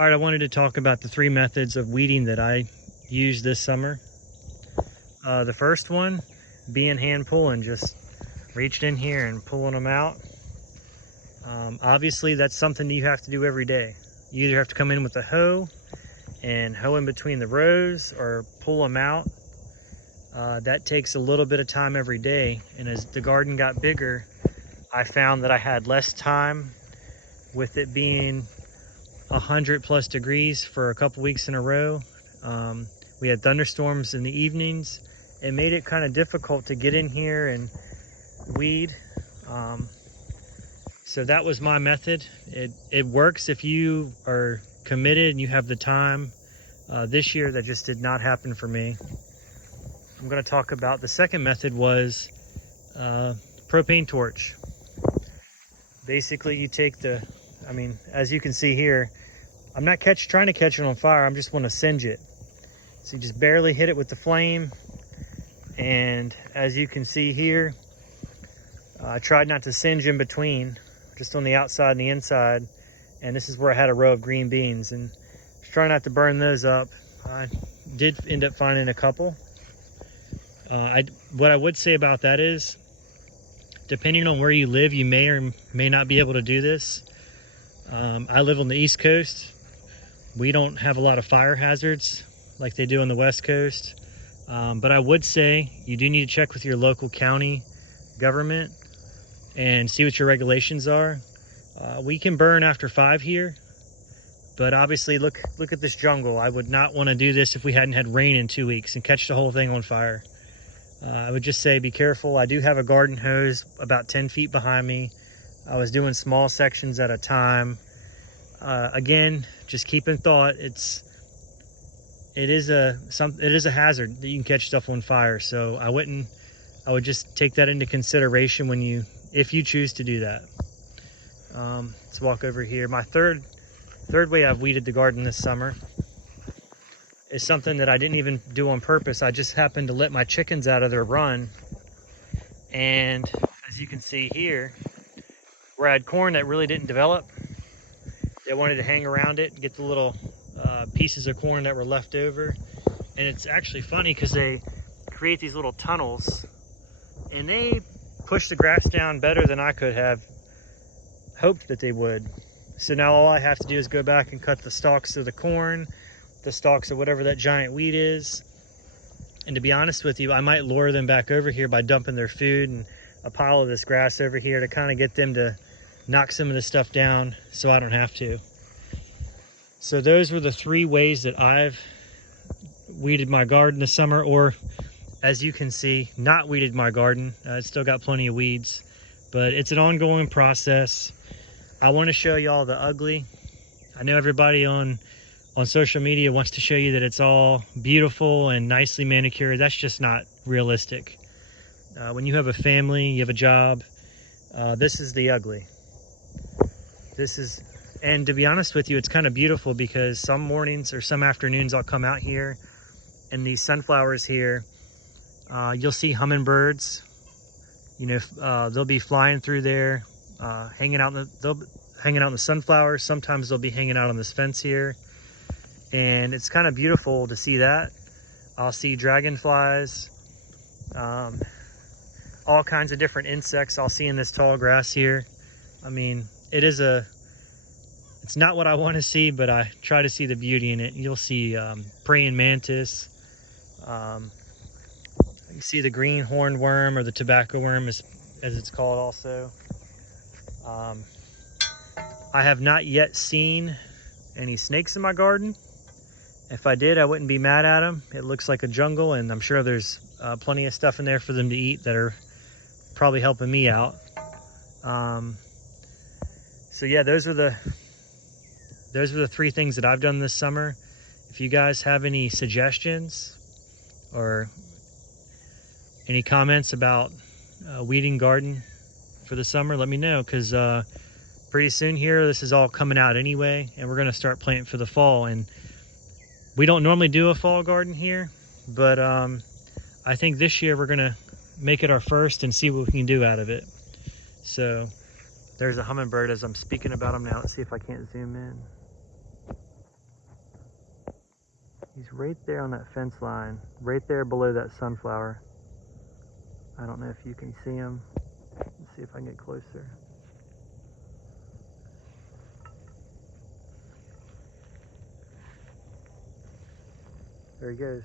All right, I wanted to talk about the 3 methods of weeding that I used this summer. The first one being hand pulling, just reaching in here and pulling them out. Obviously, that's something you have to do every day. You either have to come in with a hoe and hoe in between the rows or pull them out. That takes a little bit of time every day, and as the garden got bigger, I found that I had less time with it being 100+ degrees for a couple weeks in a row. We had thunderstorms in the evenings. It made it kind of difficult to get in here and weed. So that was my method. It works if you are committed and you have the time. This year that just did not happen for me. I'm going to talk about the second method was propane torch. Basically you take as you can see here, I'm not trying to catch it on fire, I just want to singe it. So you just barely hit it with the flame, and as you can see here, I tried not to singe in between, just on the outside and the inside, and this is where I had a row of green beans, and try not to burn those up. I did end up finding a couple. What I would say about that is, depending on where you live, you may or may not be able to do this. I live on the East Coast. We don't have a lot of fire hazards like they do on the West Coast. But I would say you do need to check with your local county government and see what your regulations are. We can burn after 5 here, but obviously look at this jungle. I would not want to do this if we hadn't had rain in 2 weeks and catch the whole thing on fire. I would just say be careful. I do have a garden hose about 10 feet behind me. I was doing small sections at a time. Again, just keep in thought, it is a hazard that you can catch stuff on fire. So I would just take that into consideration if you choose to do that. Let's walk over here. My third way I've weeded the garden this summer is something that I didn't even do on purpose. I just happened to let my chickens out of their run, and as you can see here, where I had corn that really didn't develop, they wanted to hang around it and get the little pieces of corn that were left over. And it's actually funny because they create these little tunnels, and they push the grass down better than I could have hoped that they would. So now all I have to do is go back and cut the stalks of the corn, the stalks of whatever that giant weed is. And to be honest with you, I might lure them back over here by dumping their food and a pile of this grass over here to kind of get them to knock some of this stuff down so I don't have to. So those were the 3 ways that I've weeded my garden this summer, or as you can see, not weeded my garden. It's still got plenty of weeds, but it's an ongoing process. I want to show y'all the ugly. I know everybody on social media wants to show you that it's all beautiful and nicely manicured. That's just not realistic. When you have a family, you have a job, this is the ugly. And to be honest with you, it's kind of beautiful because some mornings or some afternoons I'll come out here and these sunflowers here, you'll see hummingbirds. They'll be flying through there, hanging out in the sunflowers. Sometimes they'll be hanging out on this fence here, and it's kind of beautiful to see that. I'll see dragonflies, all kinds of different insects I'll see in this tall grass here. I mean, it's not what I want to see, but I try to see the beauty in it. You'll see praying mantis. You see the green horned worm, or the tobacco worm as it's called also. I have not yet seen any snakes in my garden. If I did, I wouldn't be mad at them. It looks like a jungle, and I'm sure there's plenty of stuff in there for them to eat that are probably helping me out. So yeah, those are the 3 things that I've done this summer. If you guys have any suggestions or any comments about weeding garden for the summer, let me know, because pretty soon here, this is all coming out anyway, and we're going to start planting for the fall. And we don't normally do a fall garden here, but I think this year we're going to make it our first and see what we can do out of it. So there's a hummingbird as I'm speaking about them now. Let's see if I can't zoom in. He's right there on that fence line, right there below that sunflower. I don't know if you can see him. Let's see if I can get closer. There he goes.